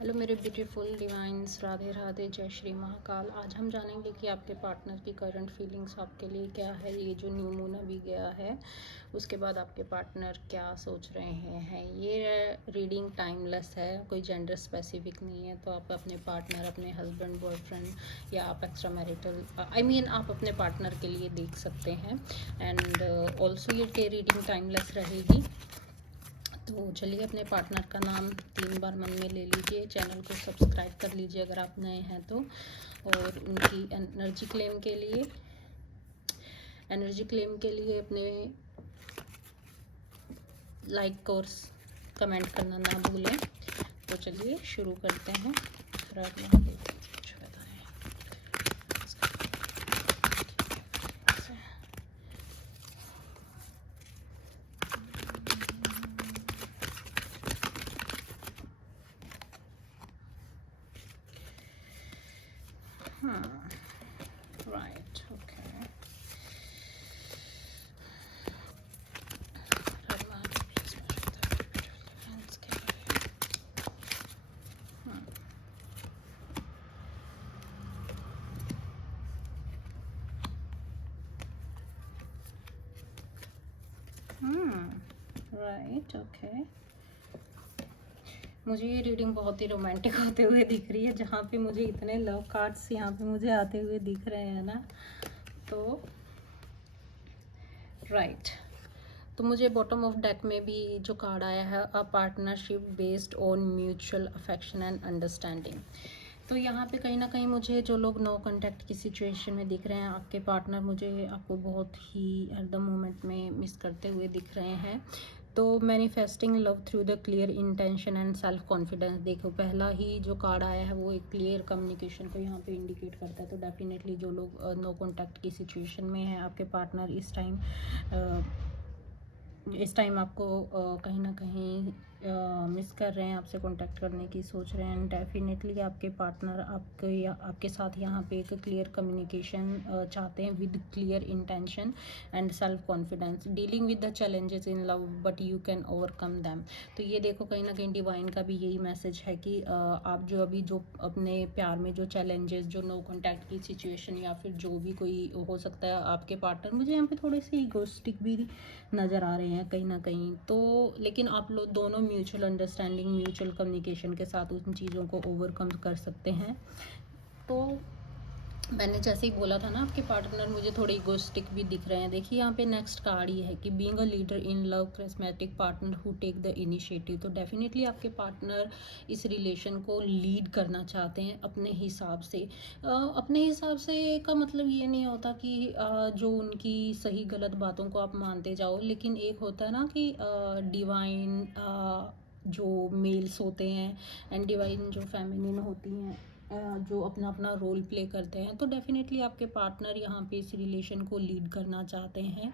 Hello मेरे beautiful divines, Radhe Radhe, जय श्री महाकाल। आज हम जानेंगे कि आपके पार्टनर की करंट फीलिंग्स आपके लिए क्या है। ये जो न्यू मून अभी गया है उसके बाद आपके पार्टनर क्या सोच रहे हैं। ये रीडिंग टाइमलेस है, कोई जेंडर स्पेसिफिक नहीं है। तो आप अपने पार्टनर, अपने हस्बैंड, बॉयफ्रेंड या आप एक्स्ट्रा मैरिटल आप अपने पार्टनर के लिए देख सकते हैं। एंड ऑल्सो ये रीडिंग टाइमलेस रहेगी। तो चलिए, अपने पार्टनर का नाम 3 बार मन में ले लीजिए, चैनल को सब्सक्राइब कर लीजिए अगर आप नए हैं तो। और उनकी एनर्जी क्लेम के लिए अपने लाइक और कमेंट करना ना भूलें। तो चलिए शुरू करते हैं। रात में कुछ बताएं। Right, okay. Right, okay. मुझे ये रीडिंग बहुत ही रोमांटिक होते हुए दिख रही है, जहाँ पे मुझे इतने लव कार्ड्स यहाँ पे मुझे आते हुए दिख रहे हैं ना। तो राइट, तो मुझे बॉटम ऑफ डेक में भी जो कार्ड आया है, a partnership based on mutual affection and understanding. तो यहाँ पे कहीं ना कहीं मुझे जो लोग नो कांटेक्ट की सिचुएशन में दिख रहे हैं, आपके पार्टनर मुझे आपको बहुत ही एट द मोमेंट में मिस करते हुए दिख रहे हैं। तो manifesting love through the clear intention and self confidence. देखो, पहला ही जो कार्ड आया है वो एक क्लियर कम्युनिकेशन को यहाँ पे इंडिकेट करता है। तो डेफिनेटली जो लोग नो कांटेक्ट की सिचुएशन में है, आपके पार्टनर इस टाइम आपको कहीं ना कहीं मिस कर रहे हैं, आपसे कांटेक्ट करने की सोच रहे हैं। डेफिनेटली आपके पार्टनर आपके साथ यहाँ पे एक क्लियर कम्युनिकेशन चाहते हैं with clear intention and self confidence. Dealing with the challenges in love but you can overcome them. तो ये देखो, कहीं ना कहीं डिवाइन का भी यही मैसेज है कि आप जो अपने प्यार में जो चैलेंजेस, जो नो कांटेक्ट की सिचुएशन या फिर जो भी कोई हो सकता है, आपके पार्टनर मुझे यहाँ पे थोड़े से इगोइस्टिक भी नज़र आ रहे हैं कहीं ना कहीं। तो लेकिन आप लोग दोनों म्यूचुअल अंडरस्टैंडिंग, म्यूचुअल कम्युनिकेशन के साथ उन चीज़ों को ओवरकम कर सकते हैं। तो मैंने जैसे ही बोला था ना, आपके पार्टनर मुझे थोड़े इगोइस्टिक भी दिख रहे हैं। देखिए, यहाँ पे नेक्स्ट कार्ड ये है कि being a leader in love, charismatic partner who take the initiative. तो डेफिनेटली आपके पार्टनर इस रिलेशन को लीड करना चाहते हैं अपने हिसाब से। अपने हिसाब से का मतलब ये नहीं होता कि जो उनकी सही गलत बातों को आप मानते जाओ, लेकिन एक होता है ना कि डिवाइन जो मेल्स होते हैं एंड डिवाइन जो फेमिनिन होती हैं, जो अपना अपना रोल प्ले करते हैं। तो डेफिनेटली आपके पार्टनर यहाँ पे इस रिलेशन को लीड करना चाहते हैं।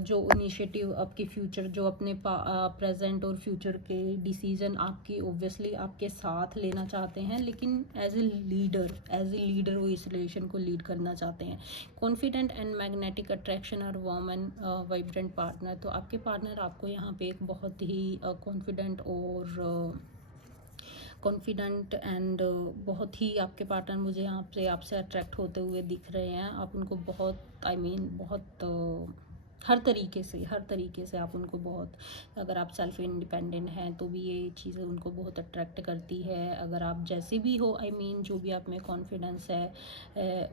जो इनिशिएटिव आपके फ्यूचर, जो अपने प्रेजेंट और फ्यूचर के डिसीजन आपकी ओब्वियसली आपके साथ लेना चाहते हैं, लेकिन एज ए लीडर वो इस रिलेशन को लीड करना चाहते हैं। कॉन्फिडेंट एंड मैग्नेटिक अट्रैक्शन और वार्म एंड वाइब्रेंट पार्टनर। तो आपके पार्टनर आपको यहाँ पे एक बहुत ही कॉन्फिडेंट एंड बहुत ही, आपके पार्टनर मुझे यहाँ पे आपसे अट्रैक्ट होते हुए दिख रहे हैं। आप उनको बहुत बहुत हर तरीके से आप उनको बहुत, अगर आप सेल्फ इंडिपेंडेंट हैं तो भी ये चीज़ें उनको बहुत अट्रैक्ट करती है। अगर आप जैसे भी हो, जो भी आप में कॉन्फिडेंस है,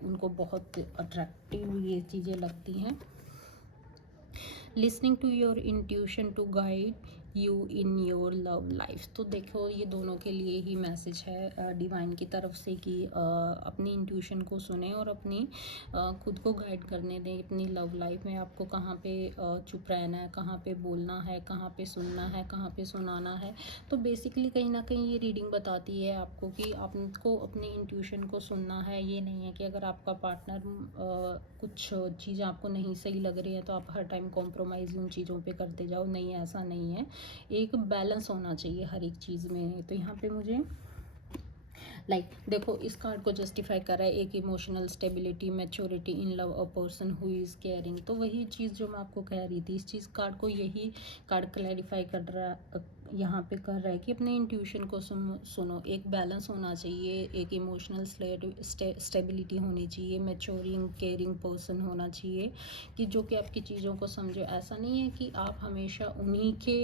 उनको बहुत अट्रैक्टिव ये चीज़ें लगती हैं। Listening to your intuition to guide you in your love life. तो देखो, ये दोनों के लिए ही मैसेज है डिवाइन की तरफ से कि अपनी इंट्यूशन को सुने और अपनी खुद को गाइड करने दें अपनी लव लाइफ में। आपको कहाँ पे चुप रहना है, कहाँ पे बोलना है, कहाँ पे सुनना है, कहाँ पे सुनाना है। तो बेसिकली कहीं ना कहीं ये रीडिंग बताती है आपको कि आपको अपनी इंट्यूशन को सुनना है। ये नहीं है कि अगर आपका पार्टनर कुछ चीज़ें आपको नहीं सही लग रही है तो आप हर टाइम कॉम्प्रोमाइज़ उन चीज़ों पे करते जाओ। नहीं, ऐसा नहीं है। एक बैलेंस होना चाहिए हर एक चीज़ में। तो यहाँ पे मुझे देखो, इस कार्ड को जस्टिफाई कर रहा है एक emotional stability, maturity in love, a person who is caring. तो वही चीज़ जो मैं आपको कह रही थी, इस चीज़ कार्ड को यही कार्ड क्लैरिफाई कर रहा यहाँ पे कर रहा है कि अपने इंट्यूशन को सुनो। एक बैलेंस होना चाहिए, एक इमोशनल स्टेबिलिटी होनी चाहिए, मैच्योरिंग केयरिंग पर्सन होना चाहिए कि जो कि आपकी चीज़ों को समझे। ऐसा नहीं है कि आप हमेशा उन्हीं के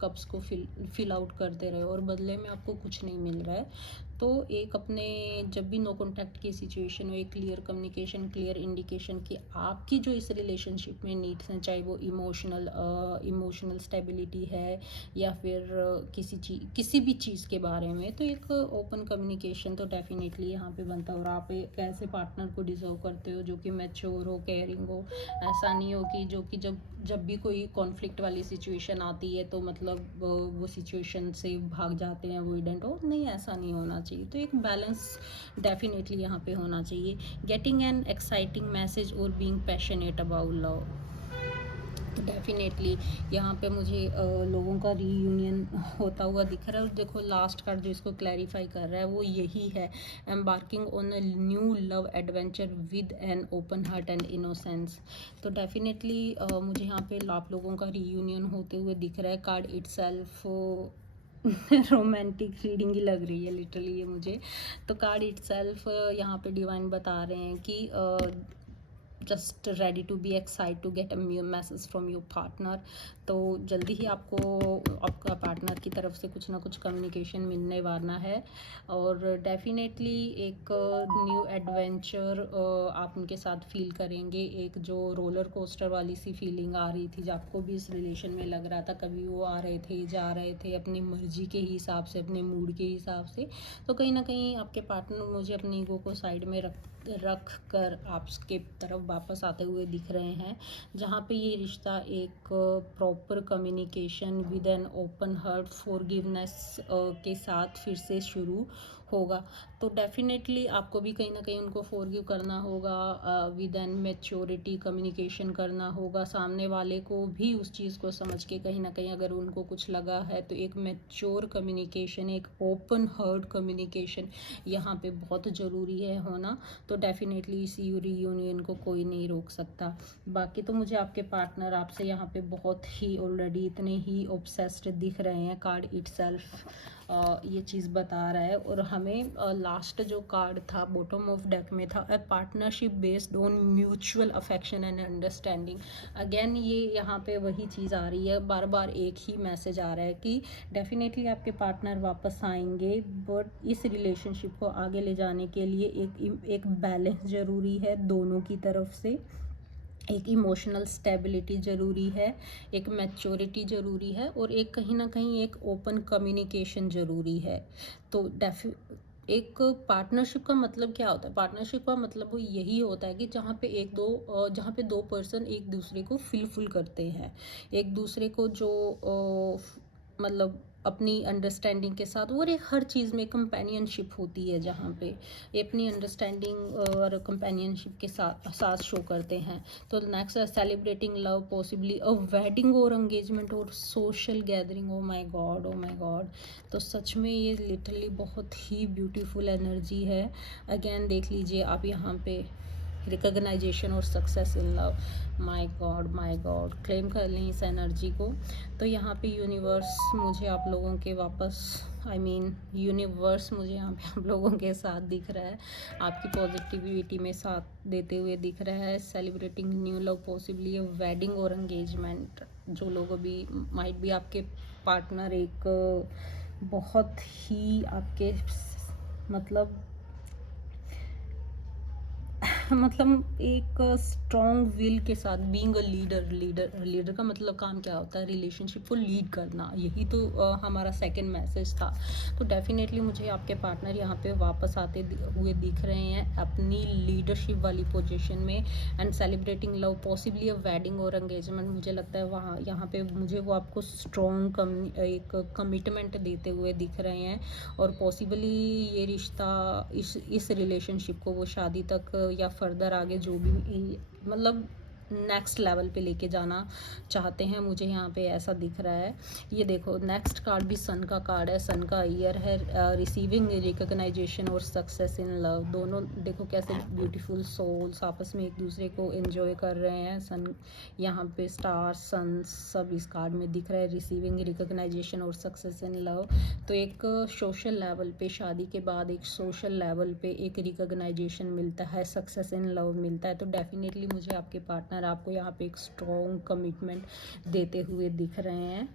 कप्स को फिल आउट करते रहे और बदले में आपको कुछ नहीं मिल रहा है। तो एक अपने जब भी नो कॉन्टैक्ट की सिचुएशन हो, एक क्लियर कम्युनिकेशन, क्लियर इंडिकेशन कि आपकी जो इस रिलेशनशिप में नीड्स हैं, चाहे वो इमोशनल स्टेबिलिटी है या फिर किसी भी चीज़ के बारे में, तो एक ओपन कम्युनिकेशन तो डेफिनेटली यहाँ पे बनता है। और आप एक ऐसे पार्टनर को डिज़र्व करते हो जो कि मैच्योर हो, केयरिंग हो। ऐसा नहीं हो कि जो कि जब भी कोई कॉन्फ्लिक्ट वाली सिचुएशन आती है तो मतलब वो सिचुएशन से भाग जाते हैं, अवॉइडेंट हो, नहीं, ऐसा नहीं होना चाहिए। तो एक बैलेंस डेफिनेटली यहाँ पे होना चाहिए। गेटिंग एन एक्साइटिंग मैसेज और बीइंग पैशनेट अबाउट लव, तो डेफिनेटली यहाँ पे मुझे लोगों का रीयूनियन होता हुआ दिख रहा है। और देखो लास्ट कार्ड जो इसको क्लैरिफाई कर रहा है वो यही है, embarking on a new love adventure with an open heart and innocence. तो डेफिनेटली मुझे यहाँ पे आप लोगों का रीयूनियन होते हुए दिख रहा है। कार्ड इटसेल्फ रोमांटिक रीडिंग ही लग रही है लिटरली ये मुझे। तो कार्ड इटसेल्फ यहाँ पे डिवाइन बता रहे हैं कि just ready to be excite to get a message from your partner. तो जल्दी ही आपको आपका पार्टनर की तरफ से कुछ ना कुछ कम्युनिकेशन मिलने वाला है। और डेफिनेटली एक न्यू एडवेंचर आप उनके साथ फील करेंगे। एक जो रोलर कोस्टर वाली सी फीलिंग आ रही थी, जो आपको भी इस रिलेशन में लग रहा था, कभी वो आ रहे थे, जा रहे थे अपनी मर्जी के हिसाब से, अपने मूड के हिसाब से, तो कहीं ना कहीं आपके पार्टनर मुझे अपनी ईगो को साइड में रख कर आपके तरफ वापस आते हुए दिख रहे हैं, जहाँ पे ये रिश्ता एक proper communication with an open heart, forgiveness के साथ फिर से शुरू होगा। तो डेफिनेटली आपको भी कहीं ना कहीं उनको फॉरगिव करना होगा, विद एन मैच्योरिटी कम्युनिकेशन करना होगा। सामने वाले को भी उस चीज़ को समझ के कहीं ना कहीं अगर उनको कुछ लगा है तो एक मैच्योर कम्युनिकेशन, एक ओपन हार्ट कम्युनिकेशन यहाँ पे बहुत ज़रूरी है होना। तो डेफिनेटली इस रीयूनियन को कोई नहीं रोक सकता। बाकी तो मुझे आपके पार्टनर आपसे यहाँ पे बहुत ही ऑलरेडी इतने ही ऑब्सेस्ड दिख रहे हैं। कार्ड इटसेल्फ ये चीज़ बता रहा है। और हमें लास्ट जो कार्ड था बॉटम ऑफ डेक में था, a partnership based on mutual affection and understanding. Again ये यहाँ पे वही चीज़ आ रही है, बार बार एक ही मैसेज आ रहा है कि डेफिनेटली आपके पार्टनर वापस आएंगे, बट इस रिलेशनशिप को आगे ले जाने के लिए एक बैलेंस ज़रूरी है दोनों की तरफ से। एक इमोशनल स्टेबिलिटी ज़रूरी है, एक मैच्योरिटी ज़रूरी है, और एक कहीं ना कहीं एक ओपन कम्युनिकेशन ज़रूरी है। तो एक पार्टनरशिप का मतलब क्या होता है? पार्टनरशिप का मतलब वो यही होता है कि जहाँ पे दो पर्सन एक दूसरे को फिल करते हैं, एक दूसरे को जो मतलब अपनी अंडरस्टैंडिंग के साथ, और एक हर चीज़ में कंपेनियनशिप होती है, जहाँ पे ये अपनी अंडरस्टैंडिंग और कंपेनियनशिप के साथ शो करते हैं। तो नेक्स्ट है celebrating love, possibly a wedding और एंगेजमेंट और social gathering. Oh my God, oh my God. तो सच में ये लिटरली बहुत ही ब्यूटीफुल एनर्जी है। अगेन देख लीजिए आप यहाँ पे रिकग्नाइजेशन और success in love. My God, claim कर लें इस एनर्जी को। तो यहाँ पे यूनिवर्स मुझे आप लोगों के यूनिवर्स मुझे यहाँ पे आप लोगों के साथ दिख रहा है, आपकी पॉजिटिविटी में साथ देते हुए दिख रहा है। Celebrating new love, possibly wedding और एंगेजमेंट। जो लोग अभी माइट भी आपके पार्टनर एक बहुत ही आपके मतलब मतलब एक स्ट्रॉन्ग विल के साथ, बीइंग अ लीडर का मतलब काम क्या होता है? रिलेशनशिप को लीड करना। यही तो हमारा सेकंड मैसेज था। तो डेफिनेटली मुझे आपके पार्टनर यहाँ पे वापस आते हुए दिख रहे हैं अपनी लीडरशिप वाली पोजीशन में। And celebrating love, possibly a wedding और एंगेजमेंट। मुझे लगता है वहाँ यहाँ पे मुझे वो आपको स्ट्रॉन्ग एक कमिटमेंट देते हुए दिख रहे हैं, और पॉसिबली ये रिश्ता इस रिलेशनशिप को वो शादी तक या फर्दर आगे जो भी मतलब नेक्स्ट लेवल पे लेके जाना चाहते हैं, मुझे यहाँ पे ऐसा दिख रहा है। ये देखो नेक्स्ट कार्ड भी सन का कार्ड है, सन का ईयर है, रिसीविंग रिकॉग्नाइजेशन और सक्सेस इन लव। दोनों देखो कैसे ब्यूटीफुल सोल्स आपस में एक दूसरे को एंजॉय कर रहे हैं। सन यहाँ पे स्टार सन सब इस कार्ड में दिख रहा है, रिसीविंग रिकॉग्नाइजेशन और सक्सेस इन लव। तो एक सोशल लेवल पे शादी के बाद एक सोशल लेवल पे एक रिकॉग्नाइजेशन मिलता है, सक्सेस इन लव मिलता है। तो डेफिनेटली मुझे आपके पार्टनर आपको यहाँ पे एक स्ट्रॉन्ग कमिटमेंट देते हुए दिख रहे हैं।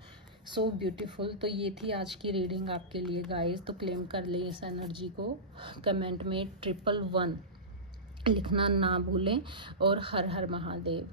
So beautiful. तो ये थी आज की रीडिंग आपके लिए गाइस। तो क्लेम कर लें इस एनर्जी को, कमेंट में 111 लिखना ना भूलें और हर हर महादेव।